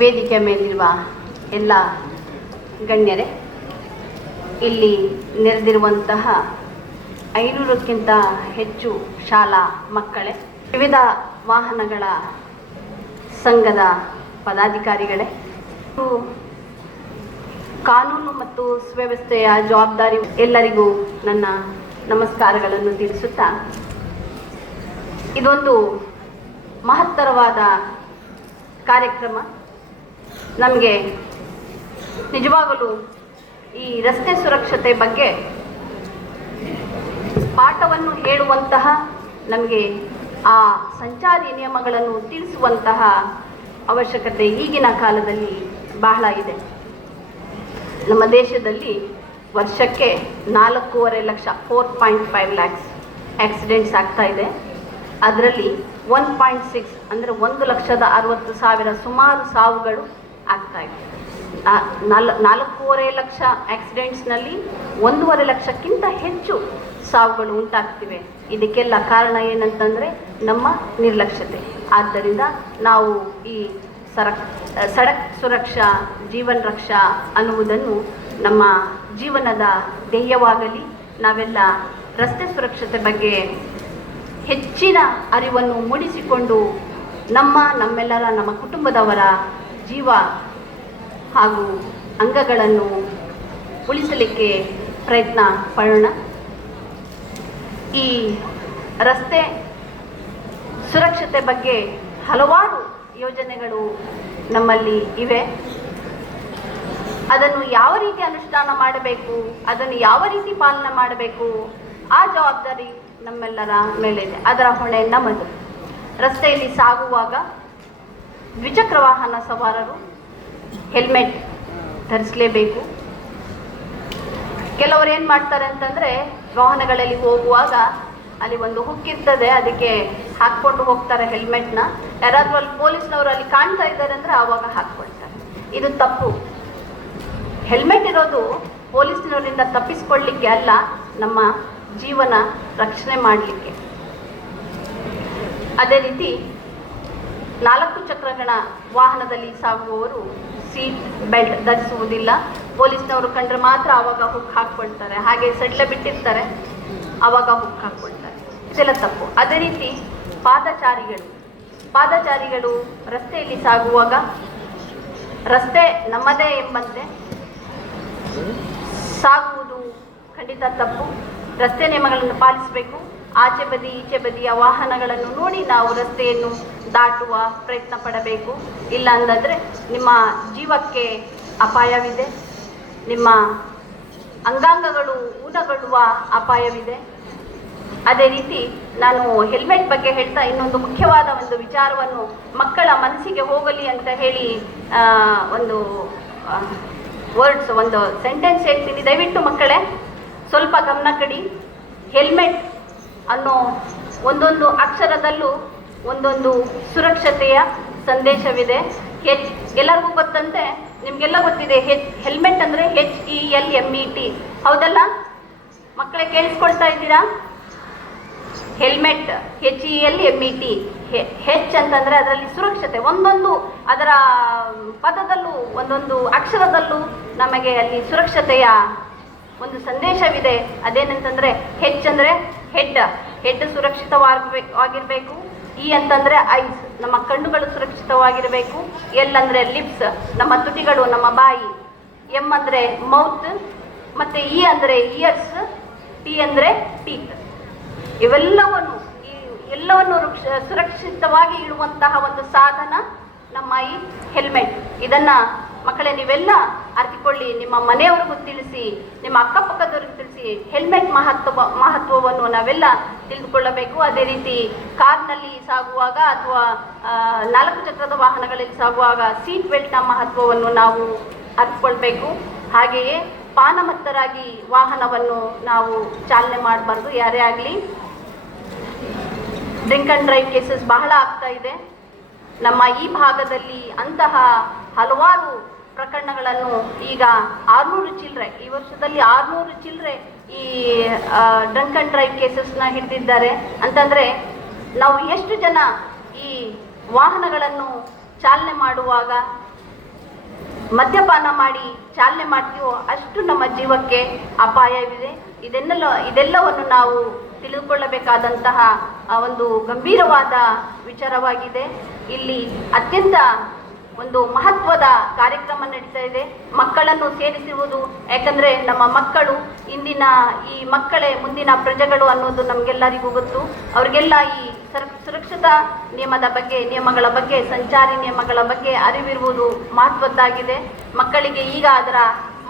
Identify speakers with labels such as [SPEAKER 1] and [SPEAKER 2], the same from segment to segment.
[SPEAKER 1] ವೇದಿಕೆ ಮೇಲಿರುವ ಎಲ್ಲ ಗಣ್ಯರೇ, ಇಲ್ಲಿ ನೆರೆದಿರುವಂತಹ ಐನೂರಕ್ಕಿಂತ ಹೆಚ್ಚು ಶಾಲಾ ಮಕ್ಕಳೇ, ವಿವಿಧ ವಾಹನಗಳ ಸಂಘದ ಪದಾಧಿಕಾರಿಗಳೇ ಕಾನೂನು ಮತ್ತು ಸುವ್ಯವಸ್ಥೆಯ ಜವಾಬ್ದಾರಿ ಎಲ್ಲರಿಗೂ ನನ್ನ ನಮಸ್ಕಾರಗಳನ್ನು ತಿಳಿಸುತ್ತಾ, ಇದೊಂದು ಮಹತ್ತರವಾದ ಕಾರ್ಯಕ್ರಮ. ನಮಗೆ ನಿಜವಾಗಲೂ ಈ ರಸ್ತೆ ಸುರಕ್ಷತೆ ಬಗ್ಗೆ ಪಾಠವನ್ನು ಹೇಳುವಂತಹ, ನಮಗೆ ಆ ಸಂಚಾರಿ ನಿಯಮಗಳನ್ನು ತಿಳಿಸುವಂತಹ ಅವಶ್ಯಕತೆ ಈಗಿನ ಕಾಲದಲ್ಲಿ ಬಹಳ ಇದೆ. ನಮ್ಮ ದೇಶದಲ್ಲಿ ವರ್ಷಕ್ಕೆ ನಾಲ್ಕೂವರೆ lakh four point five lakhs accidents ಆಗ್ತಾ ಇದೆ. ಅದರಲ್ಲಿ ಒನ್ ಪಾಯಿಂಟ್ ಸಿಕ್ಸ್ ಅಂದರೆ ಒಂದು ಲಕ್ಷದ ಅರವತ್ತು ಸಾವಿರ ಸುಮಾರು ಸಾವುಗಳು ಆಗ್ತಾ ನಾ- ನಾಲ್, ನಾಲ್ಕೂವರೆ ಲಕ್ಷ ಆಕ್ಸಿಡೆಂಟ್ಸ್ನಲ್ಲಿ ಒಂದೂವರೆ ಲಕ್ಷಕ್ಕಿಂತ ಹೆಚ್ಚು ಸಾವುಗಳು ಉಂಟಾಗ್ತಿವೆ. ಇದಕ್ಕೆಲ್ಲ ಕಾರಣ ಏನಂತಂದರೆ ನಮ್ಮ ನಿರ್ಲಕ್ಷ್ಯತೆ. ಆದ್ದರಿಂದ ನಾವು ಈ ಸರಕ್ ಸಡಕ್ ಸುರಕ್ಷಾ, ಜೀವನ್ ರಕ್ಷಾ ಅನ್ನುವುದನ್ನು ನಮ್ಮ ಜೀವನದ ಧ್ಯೇಯವಾಗಲಿ, ನಾವೆಲ್ಲ ರಸ್ತೆ ಸುರಕ್ಷತೆ ಬಗ್ಗೆ ಹೆಚ್ಚಿನ ಅರಿವನ್ನು ಮೂಡಿಸಿಕೊಂಡು ನಮ್ಮ, ನಮ್ಮೆಲ್ಲರ, ನಮ್ಮ ಕುಟುಂಬದವರ ಜೀವ ಹಾಗೂ ಅಂಗಗಳನ್ನು ಉಳಿಸಲಿಕ್ಕೆ ಪ್ರಯತ್ನ ಪಡೋಣ. ಈ ರಸ್ತೆ ಸುರಕ್ಷತೆ ಬಗ್ಗೆ ಹಲವಾರು ಯೋಜನೆಗಳು ನಮ್ಮಲ್ಲಿ ಇವೆ. ಅದನ್ನು ಯಾವ ರೀತಿ ಅನುಷ್ಠಾನ ಮಾಡಬೇಕು, ಅದನ್ನು ಯಾವ ರೀತಿ ಪಾಲನೆ ಮಾಡಬೇಕು, ಆ ಜವಾಬ್ದಾರಿ ನಮ್ಮೆಲ್ಲರ ಮೇಲೆ ಇದೆ ಅದರ ಹೊಣೆ ನಮ್ಮದು. ರಸ್ತೆಯಲ್ಲಿ ಸಾಗುವಾಗ ದ್ವಿಚಕ್ರ ವಾಹನ ಸವಾರರು ಹೆಲ್ಮೆಟ್ ಧರಿಸಲೇಬೇಕು. ಕೆಲವರು ಏನು ಮಾಡ್ತಾರೆ ಅಂತಂದರೆ ವಾಹನಗಳಲ್ಲಿ ಹೋಗುವಾಗ ಅಲ್ಲಿ ಒಂದು ಹುಕ್ ಇರ್ತದೆ, ಅದಕ್ಕೆ ಹಾಕ್ಕೊಂಡು ಹೋಗ್ತಾರೆ ಹೆಲ್ಮೆಟ್ನ ಯಾರಾದರೂ ಅಲ್ಲಿ ಪೊಲೀಸ್ನವರು ಅಲ್ಲಿ ಕಾಣ್ತಾ ಇದ್ದಾರೆ ಅಂದರೆ ಆವಾಗ ಹಾಕ್ಕೊಳ್ತಾರೆ. ಇದು ತಪ್ಪು. ಹೆಲ್ಮೆಟ್ ಇರೋದು ಪೊಲೀಸ್ನವರಿಂದ ತಪ್ಪಿಸ್ಕೊಳ್ಳಿಕ್ಕೆ ಅಲ್ಲ, ನಮ್ಮ ಜೀವನ ರಕ್ಷಣೆ ಮಾಡಲಿಕ್ಕೆ. ಅದೇ ರೀತಿ ನಾಲ್ಕು ಚಕ್ರಗಳ ವಾಹನದಲ್ಲಿ ಸಾಗುವವರು ಸೀಟ್ ಬೆಲ್ಟ್ ಧರಿಸುವುದಿಲ್ಲ. ಪೊಲೀಸ್ನವರು ಕಂಡ್ರೆ ಮಾತ್ರ ಆವಾಗ ಹುಕ್ ಹಾಕ್ಕೊಳ್ತಾರೆ. ಹಾಗೆ ಸಡ್ಲೆ ಬಿಟ್ಟಿರ್ತಾರೆ, ಆವಾಗ ಹುಕ್ ಹಾಕ್ಕೊಳ್ತಾರೆ. ಇದೆಲ್ಲ ತಪ್ಪು. ಅದೇ ರೀತಿ ಪಾದಚಾರಿಗಳು. ಪಾದಚಾರಿಗಳು ರಸ್ತೆಯಲ್ಲಿ ಸಾಗುವಾಗ ರಸ್ತೆ ನಮ್ಮದೇ ಎಂಬಂತೆ ಸಾಗುವುದು ಖಂಡಿತ ತಪ್ಪು. ರಸ್ತೆ ನಿಯಮಗಳನ್ನು ಪಾಲಿಸಬೇಕು. ಆಚೆ ಬದಿ, ಈಚೆ ಬದಿಯ ವಾಹನಗಳನ್ನು ನೋಡಿ ನಾವು ರಸ್ತೆಯನ್ನು ದಾಟುವ ಪ್ರಯತ್ನ ಪಡಬೇಕು. ಇಲ್ಲ ನಿಮ್ಮ ಜೀವಕ್ಕೆ ಅಪಾಯವಿದೆ. ನಿಮ್ಮ ಅಂಗಾಂಗಗಳು ಊನಗೊಳ್ಳುವ ಅಪಾಯವಿದೆ. ಅದೇ ರೀತಿ ನಾನು ಹೆಲ್ಮೆಟ್ ಬಗ್ಗೆ ಹೇಳ್ತಾ ಇನ್ನೊಂದು ಮುಖ್ಯವಾದ ಒಂದು ವಿಚಾರವನ್ನು ಮಕ್ಕಳ ಮನಸ್ಸಿಗೆ ಹೋಗಲಿ ಅಂತ ಹೇಳಿ ಒಂದು ವರ್ಡ್ಸ್ ಒಂದು ಸೆಂಟೆನ್ಸ್ ಹೇಳ್ತೀನಿ. ದಯವಿಟ್ಟು ಮಕ್ಕಳೇ ಸ್ವಲ್ಪ ಗಮನ ಕಡಿ. ಹೆಲ್ಮೆಟ್ ಅನ್ನೋ ಒಂದೊಂದು ಅಕ್ಷರದಲ್ಲೂ ಒಂದೊಂದು ಸುರಕ್ಷತೆಯ ಸಂದೇಶವಿದೆ. ಹೆಚ್, ಎಲ್ಲರಿಗೂ ಗೊತ್ತಂತೆ, ನಿಮಗೆಲ್ಲ ಗೊತ್ತಿದೆ, ಹೆಚ್, ಹೆಲ್ಮೆಟ್ ಅಂದರೆ H E L M E T. ಹೌದಲ್ಲ? ಮಕ್ಕಳೇ ಕೇಳಿಸ್ಕೊಳ್ತಾ ಇದ್ದೀರಾ? Helmet, H E L M E T. H ಅಂತಂದರೆ ಅದರಲ್ಲಿ ಸುರಕ್ಷತೆ, ಒಂದೊಂದು ಅದರ ಪದದಲ್ಲೂ, ಒಂದೊಂದು ಅಕ್ಷರದಲ್ಲೂ ನಮಗೆ ಅಲ್ಲಿ ಸುರಕ್ಷತೆಯ ಒಂದು ಸಂದೇಶವಿದೆ. ಅದೇನಂತಂದರೆ, ಹೆಚ್ ಅಂದರೆ ಹೆಡ್. ಹೆಡ್ ಸುರಕ್ಷಿತವಾಗಬೇಕು ಆಗಿರಬೇಕು ಇ ಅಂತಂದರೆ ಐಸ್. ನಮ್ಮ ಕಣ್ಣುಗಳು ಸುರಕ್ಷಿತವಾಗಿರಬೇಕು. ಎಲ್ ಅಂದರೆ ಲಿಪ್ಸ್. ನಮ್ಮ ತುಟಿಗಳು, ನಮ್ಮ ಬಾಯಿ. ಎಂ ಅಂದರೆ ಮೌತ್. ಮತ್ತು ಇ ಅಂದರೆ ಇಯರ್ಸ್. ಟಿ ಅಂದರೆ ಟೀತ್. ಇವೆಲ್ಲವನ್ನು, ಈ ಎಲ್ಲವನ್ನು ಸುರಕ್ಷಿತವಾಗಿ ಇಡುವಂತಹ ಒಂದು ಸಾಧನ ನಮ್ಮ ಈ ಹೆಲ್ಮೆಟ್. ಇದನ್ನ ಮಕ್ಕಳೇ, ನೀವೆಲ್ಲ ಅರಿತುಕೊಳ್ಳಿ ನಿಮ್ಮ ಮನೆಯವರಿಗೂ ತಿಳಿಸಿ, ನಿಮ್ಮ ಅಕ್ಕಪಕ್ಕದವ್ರಿಗೂ ತಿಳಿಸಿ ಹೆಲ್ಮೆಟ್ ಮಹತ್ವ ಮಹತ್ವವನ್ನು ನಾವೆಲ್ಲ ತಿಳಿದುಕೊಳ್ಳಬೇಕು. ಅದೇ ರೀತಿ ಕಾರ್ನಲ್ಲಿ ಸಾಗುವಾಗ ಅಥವಾ ನಾಲ್ಕು ಚಕ್ರದ ವಾಹನಗಳಲ್ಲಿ ಸಾಗುವಾಗ ಸೀಟ್ ಬೆಲ್ಟ್ನ ಮಹತ್ವವನ್ನು ನಾವು ಅರಿತುಕೊಳ್ಬೇಕು ಹಾಗೆಯೇ ಪಾನಮತ್ತರಾಗಿ ವಾಹನವನ್ನು ನಾವು ಚಾಲನೆ ಮಾಡಬಾರ್ದು. ಯಾರೇ ಆಗಲಿ ಡ್ರಿಂಕ್ ಅಂಡ್ ಡ್ರೈವ್ ಕೇಸಸ್ ಬಹಳ ಆಗ್ತಾ ಇದೆ. ನಮ್ಮ ಈ ಭಾಗದಲ್ಲಿ ಅಂತಹ ಹಲವಾರು ಪ್ರಕರಣಗಳನ್ನು ಈಗ ಆರುನೂರು ಚಿಲ್ಲರೆ ಈ ವರ್ಷದಲ್ಲಿ ಆರುನೂರು ಚಿಲ್ಲರೆ ಈ ಡ್ರಂಕ್ ಅಂಡ್ ಡ್ರೈವ್ ಕೇಸಸ್ನ ಹಿಡಿದಿದ್ದಾರೆ. ಅಂತಂದರೆ ನಾವು ಎಷ್ಟು ಜನ ಈ ವಾಹನಗಳನ್ನು ಚಾಲನೆ ಮಾಡುವಾಗ ಮದ್ಯಪಾನ ಮಾಡಿ ಚಾಲನೆ ಮಾಡ್ತೀವೋ ಅಷ್ಟು ನಮ್ಮ ಜೀವಕ್ಕೆ ಅಪಾಯವಿದೆ. ಇದನ್ನೆಲ್ಲ, ಇದೆಲ್ಲವನ್ನು ನಾವು ತಿಳಿದುಕೊಳ್ಳಬೇಕಾದಂತಹ ಒಂದು ಗಂಭೀರವಾದ ವಿಚಾರವಾಗಿದೆ. ಇಲ್ಲಿ ಅತ್ಯಂತ ಒಂದು ಮಹತ್ವದ ಕಾರ್ಯಕ್ರಮ ನಡೀತಾ ಇದೆ. ಮಕ್ಕಳನ್ನು ಸೇರಿಸುವುದು, ಯಾಕಂದ್ರೆ ನಮ್ಮ ಮಕ್ಕಳು ಇಂದಿನ ಈ ಮಕ್ಕಳೇ ಮುಂದಿನ ಪ್ರಜೆಗಳು ಅನ್ನೋದು ನಮಗೆಲ್ಲರಿಗೂ ಗೊತ್ತು. ಅವರಿಗೆಲ್ಲ ಈ ಸರ್- ಸುರಕ್ಷತಾ ನಿಯಮದ ಬಗ್ಗೆ, ನಿಯಮಗಳ ಬಗ್ಗೆ, ಸಂಚಾರಿ ನಿಯಮಗಳ ಬಗ್ಗೆ ಅರಿವಿರುವುದು ಮಹತ್ವದ್ದಾಗಿದೆ. ಮಕ್ಕಳಿಗೆ ಈಗ ಅದರ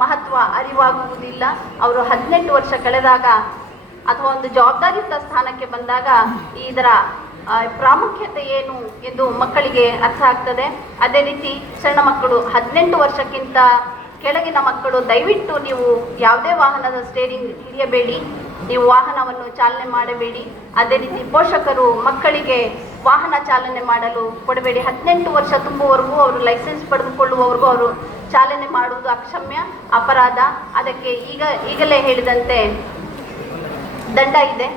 [SPEAKER 1] ಮಹತ್ವ ಅರಿವಾಗುವುದಿಲ್ಲ. ಅವರು ಹದಿನೆಂಟು ವರ್ಷ ಕಳೆದಾಗ ಅಥವಾ ಒಂದು ಜವಾಬ್ದಾರಿಯುತ ಸ್ಥಾನಕ್ಕೆ ಬಂದಾಗ ಇದರ ಪ್ರಾಮುಖ್ಯತೆ ಏನು ಎಂದು ಮಕ್ಕಳಿಗೆ ಅರ್ಥ ಆಗ್ತದೆ. ಅದೇ ರೀತಿ ಸಣ್ಣ ಮಕ್ಕಳು ಹದಿನೆಂಟು ವರ್ಷಕ್ಕಿಂತ ಕೆಳಗಿನ ಮಕ್ಕಳು, ದಯವಿಟ್ಟು ನೀವು ಯಾವುದೇ ವಾಹನದ ಸ್ಟೇರಿಂಗ್ ಹಿಡಿಯಬೇಡಿ. ನೀವು ವಾಹನವನ್ನು ಚಾಲನೆ ಮಾಡಬೇಡಿ. ಅದೇ ರೀತಿ ಪೋಷಕರು ಮಕ್ಕಳಿಗೆ ವಾಹನ ಚಾಲನೆ ಮಾಡಲು ಕೊಡಬೇಡಿ. ಹದಿನೆಂಟು ವರ್ಷ ತುಂಬುವವರೆಗೂ ಅವರು ಲೈಸೆನ್ಸ್ ಪಡೆದುಕೊಳ್ಳುವವರೆಗೂ ಅವರು ಚಾಲನೆ ಮಾಡುವುದು ಅಕ್ಷಮ್ಯ, ಅಪರಾಧ. ಅದಕ್ಕೆ ಈಗ, ಈಗಲೇ ಹೇಳಿದಂತೆ ದಂಡ ಇದೆ.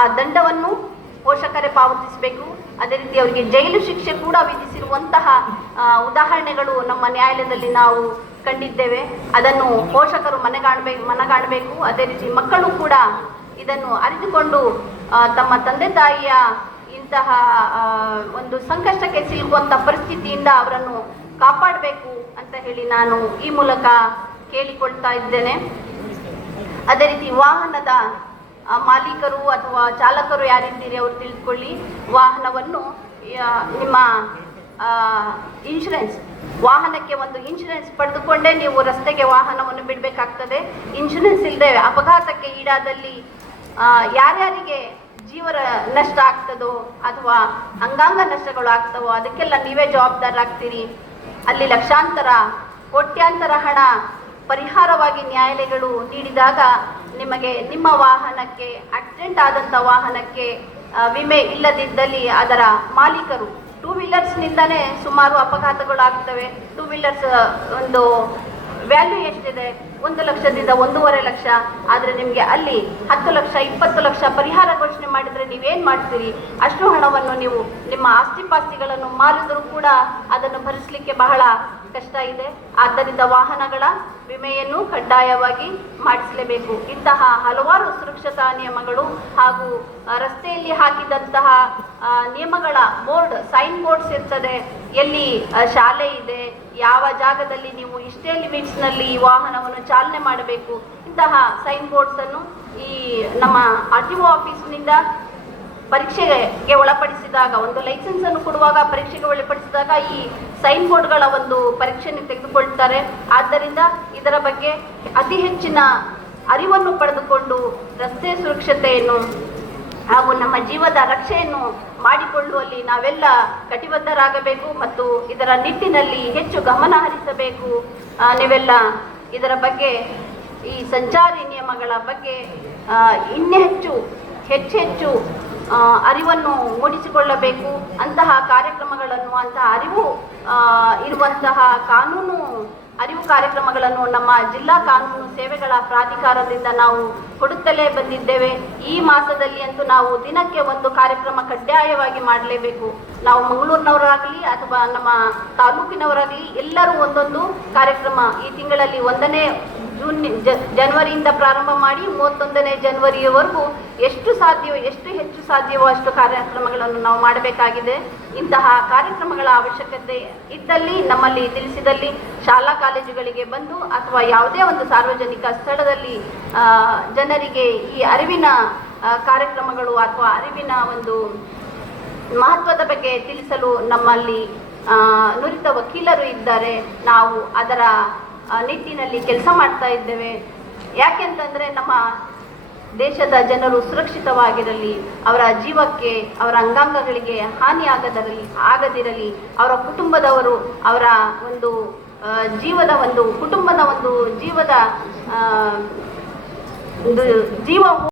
[SPEAKER 1] ಆ ದಂಡವನ್ನು ಪೋಷಕರೇ ಪಾವತಿಸಬೇಕು. ಅದೇ ರೀತಿ ಅವರಿಗೆ ಜೈಲು ಶಿಕ್ಷೆ ಕೂಡ ವಿಧಿಸಿರುವಂತಹ ಉದಾಹರಣೆಗಳು ನಮ್ಮ ನ್ಯಾಯಾಲಯದಲ್ಲಿ ನಾವು ಕಂಡಿದ್ದೇವೆ. ಅದನ್ನು ಪೋಷಕರು ಮನೆಗಾಣಬೇಕು ಮನಗಾಣಬೇಕು. ಅದೇ ರೀತಿ ಮಕ್ಕಳು ಕೂಡ ಇದನ್ನು ಅರಿತುಕೊಂಡು ತಮ್ಮ ತಂದೆ ತಾಯಿಯ ಇಂತಹ ಒಂದು ಸಂಕಷ್ಟಕ್ಕೆ ಸಿಲುಕುವಂಥ ಪರಿಸ್ಥಿತಿಯಿಂದ ಅವರನ್ನು ಕಾಪಾಡಬೇಕು ಅಂತ ಹೇಳಿ ನಾನು ಈ ಮೂಲಕ ಕೇಳಿಕೊಳ್ತಾ ಇದ್ದೇನೆ. ಅದೇ ರೀತಿ ವಾಹನದ ಮಾಲೀಕರು ಅಥವಾ ಚಾಲಕರು ಯಾರಿದ್ದೀರಿ ಅವರು ತಿಳಿದುಕೊಳ್ಳಿ. ವಾಹನವನ್ನು ನಿಮ್ಮ ಇನ್ಶೂರೆನ್ಸ್ ವಾಹನಕ್ಕೆ ಒಂದು ಇನ್ಶೂರೆನ್ಸ್ ಪಡೆದುಕೊಂಡೇ ನೀವು ರಸ್ತೆಗೆ ವಾಹನವನ್ನು ಬಿಡಬೇಕಾಗ್ತದೆ. ಇನ್ಶೂರೆನ್ಸ್ ಇಲ್ಲದೆ ಅಪಘಾತಕ್ಕೆ ಈಡಾದಲ್ಲಿ ಯಾರ್ಯಾರಿಗೆ ಜೀವರ ನಷ್ಟ ಆಗ್ತದೋ ಅಥವಾ ಅಂಗಾಂಗ ನಷ್ಟಗಳು ಆಗ್ತವೋ ಅದಕ್ಕೆಲ್ಲ ನೀವೇ ಜವಾಬ್ದಾರರಾಗ್ತೀರಿ ಅಲ್ಲಿ ಲಕ್ಷಾಂತರ, ಕೋಟ್ಯಾಂತರ ಹಣ ಪರಿಹಾರವಾಗಿ ನ್ಯಾಯಾಲಯಗಳು ನೀಡಿದಾಗ ನಿಮಗೆ ನಿಮ್ಮ ವಾಹನಕ್ಕೆ ಆಕ್ಸಿಡೆಂಟ್ ಆದಂಥ ವಾಹನಕ್ಕೆ ವಿಮೆ ಇಲ್ಲದಿದ್ದಲ್ಲಿ ಅದರ ಮಾಲೀಕರು ಟೂ ವೀಲರ್ಸ್ನಿಂದಲೇ ಸುಮಾರು ಅಪಘಾತಗಳು ಆಗ್ತವೆ ಟೂ ವೀಲರ್ಸ್ ಒಂದು ವ್ಯಾಲ್ಯೂ ಎಷ್ಟಿದೆ? ಒಂದು ಲಕ್ಷದಿಂದ ಒಂದೂವರೆ ಲಕ್ಷ. ಆದರೆ ನಿಮಗೆ ಅಲ್ಲಿ ಹತ್ತು ಲಕ್ಷ, ಇಪ್ಪತ್ತು ಲಕ್ಷ ಪರಿಹಾರ ಘೋಷಣೆ ಮಾಡಿದರೆ ನೀವೇನು ಮಾಡ್ತೀರಿ? ಅಷ್ಟು ಹಣವನ್ನು ನೀವು ನಿಮ್ಮ ಆಸ್ತಿ ಪಾಸ್ತಿಗಳನ್ನು ಮಾರಿದರೂ ಕೂಡ ಅದನ್ನು ಭರಿಸಲಿಕ್ಕೆ ಬಹಳ ಕಷ್ಟ ಇದೆ. ಆದ್ದರಿಂದ ವಾಹನಗಳ ವಿಮೆಯನ್ನು ಕಡ್ಡಾಯವಾಗಿ ಮಾಡಿಸಲೇಬೇಕು. ಇಂತಹ ಹಲವಾರು ಸುರಕ್ಷತಾ ನಿಯಮಗಳು ಹಾಗೂ ರಸ್ತೆಯಲ್ಲಿ ಹಾಕಿದಂತಹ ನಿಯಮಗಳ ಬೋರ್ಡ್, ಸೈನ್ ಬೋರ್ಡ್ಸ್ ಇರ್ತದೆ. ಎಲ್ಲಿ ಶಾಲೆ ಇದೆ. ಯಾವ ಜಾಗದಲ್ಲಿ ನೀವು ಇಷ್ಟೇ ಲಿಮಿಟ್ಸ್ನಲ್ಲಿ ಈ ವಾಹನವನ್ನು ಚಾಲನೆ ಮಾಡಬೇಕು. ಇಂತಹ ಸೈನ್ ಬೋರ್ಡ್ಸನ್ನು ಈ ನಮ್ಮ ಆರ್ ಟಿ ಒ ಆಫೀಸ್ನಿಂದ ಪರೀಕ್ಷೆಗೆ ಒಳಪಡಿಸಿದಾಗ, ಒಂದು ಲೈಸೆನ್ಸ್ ಅನ್ನು ಕೊಡುವಾಗ ಪರೀಕ್ಷೆಗೆ ಒಳಪಡಿಸಿದಾಗ ಈ ಸೈನ್ ಬೋರ್ಡ್ಗಳ ಒಂದು ಪರೀಕ್ಷೆಯನ್ನು ತೆಗೆದುಕೊಳ್ತಾರೆ. ಆದ್ದರಿಂದ ಇದರ ಬಗ್ಗೆ ಅತಿ ಹೆಚ್ಚಿನ ಅರಿವನ್ನು ಪಡೆದುಕೊಂಡು ರಸ್ತೆ ಸುರಕ್ಷತೆಯನ್ನು ಹಾಗೂ ನಮ್ಮ ಜೀವದ ರಕ್ಷೆಯನ್ನು ಮಾಡಿಕೊಳ್ಳುವಲ್ಲಿ ನಾವೆಲ್ಲ ಕಟಿಬದ್ಧರಾಗಬೇಕು ಮತ್ತು ಇದರ ನಿಟ್ಟಿನಲ್ಲಿ ಹೆಚ್ಚು ಗಮನ ಹರಿಸಬೇಕು. ನೀವೆಲ್ಲ ಇದರ ಬಗ್ಗೆ ಈ ಸಂಚಾರಿ ನಿಯಮಗಳ ಬಗ್ಗೆ ಇನ್ನೂ ಹೆಚ್ಚು ಹೆಚ್ಚೆಚ್ಚು ಅರಿವನ್ನು ಮೂಡಿಸಿಕೊಳ್ಳಬೇಕು. ಅಂತಹ ಕಾರ್ಯಕ್ರಮಗಳನ್ನು, ಅಂತಹ ಅರಿವು ಇರುವಂತಹ ಕಾನೂನು, ಅರಿವು ಕಾರ್ಯಕ್ರಮಗಳನ್ನು ನಮ್ಮ ಜಿಲ್ಲಾ ಕಾನೂನು ಸೇವೆಗಳ ಪ್ರಾಧಿಕಾರದಿಂದ ನಾವು ಕೊಡುತ್ತಲೇ ಬಂದಿದ್ದೇವೆ. ಈ ಮಾಸದಲ್ಲಿ ಅಂತೂ ನಾವು ದಿನಕ್ಕೆ ಒಂದು ಕಾರ್ಯಕ್ರಮ ಕಡ್ಡಾಯವಾಗಿ ಮಾಡಲೇಬೇಕು. ನಾವು ಮಂಗಳೂರಿನವರಾಗಲಿ ಅಥವಾ ನಮ್ಮ ತಾಲೂಕಿನವರಾಗಲಿ ಎಲ್ಲರೂ ಒಂದೊಂದು ಕಾರ್ಯಕ್ರಮ ಈ ತಿಂಗಳಲ್ಲಿ ಒಂದನೇ ಜೂನ್ ಜನವರಿಯಿಂದ ಪ್ರಾರಂಭ ಮಾಡಿ ಮೂವತ್ತೊಂದನೇ ಜನವರಿಯವರೆಗೂ ಎಷ್ಟು ಸಾಧ್ಯವೋ, ಎಷ್ಟು ಹೆಚ್ಚು ಸಾಧ್ಯವೋ ಅಷ್ಟು ಕಾರ್ಯಕ್ರಮಗಳನ್ನು ನಾವು ಮಾಡಬೇಕಾಗಿದೆ. ಇಂತಹ ಕಾರ್ಯಕ್ರಮಗಳ ಅವಶ್ಯಕತೆ ಇದ್ದಲ್ಲಿ, ನಮ್ಮಲ್ಲಿ ತಿಳಿಸಿದಲ್ಲಿ ಶಾಲಾ ಕಾಲೇಜುಗಳಿಗೆ ಬಂದು ಅಥವಾ ಯಾವುದೇ ಒಂದು ಸಾರ್ವಜನಿಕ ಸ್ಥಳದಲ್ಲಿ ಜನರಿಗೆ ಈ ಅರಿವಿನ ಕಾರ್ಯಕ್ರಮಗಳು ಅಥವಾ ಅರಿವಿನ ಒಂದು ಮಹತ್ವದ ಬಗ್ಗೆ ತಿಳಿಸಲು ನಮ್ಮಲ್ಲಿ ನುರಿತ ವಕೀಲರು ಇದ್ದಾರೆ. ನಾವು ಅದರ ನಿಟ್ಟಿನಲ್ಲಿ ಕೆಲಸ ಮಾಡ್ತಾ ಇದ್ದೇವೆ. ಯಾಕೆಂತಂದರೆ ನಮ್ಮ ದೇಶದ ಜನರು ಸುರಕ್ಷಿತವಾಗಿರಲಿ, ಅವರ ಜೀವಕ್ಕೆ, ಅವರ ಅಂಗಾಂಗಗಳಿಗೆ ಹಾನಿಯಾಗದಿರಲಿ ಆಗದಿರಲಿ, ಅವರ ಕುಟುಂಬದವರು, ಅವರ ಒಂದು ಜೀವದ ಒಂದು ಕುಟುಂಬದ ಒಂದು ಜೀವದ ಜೀವ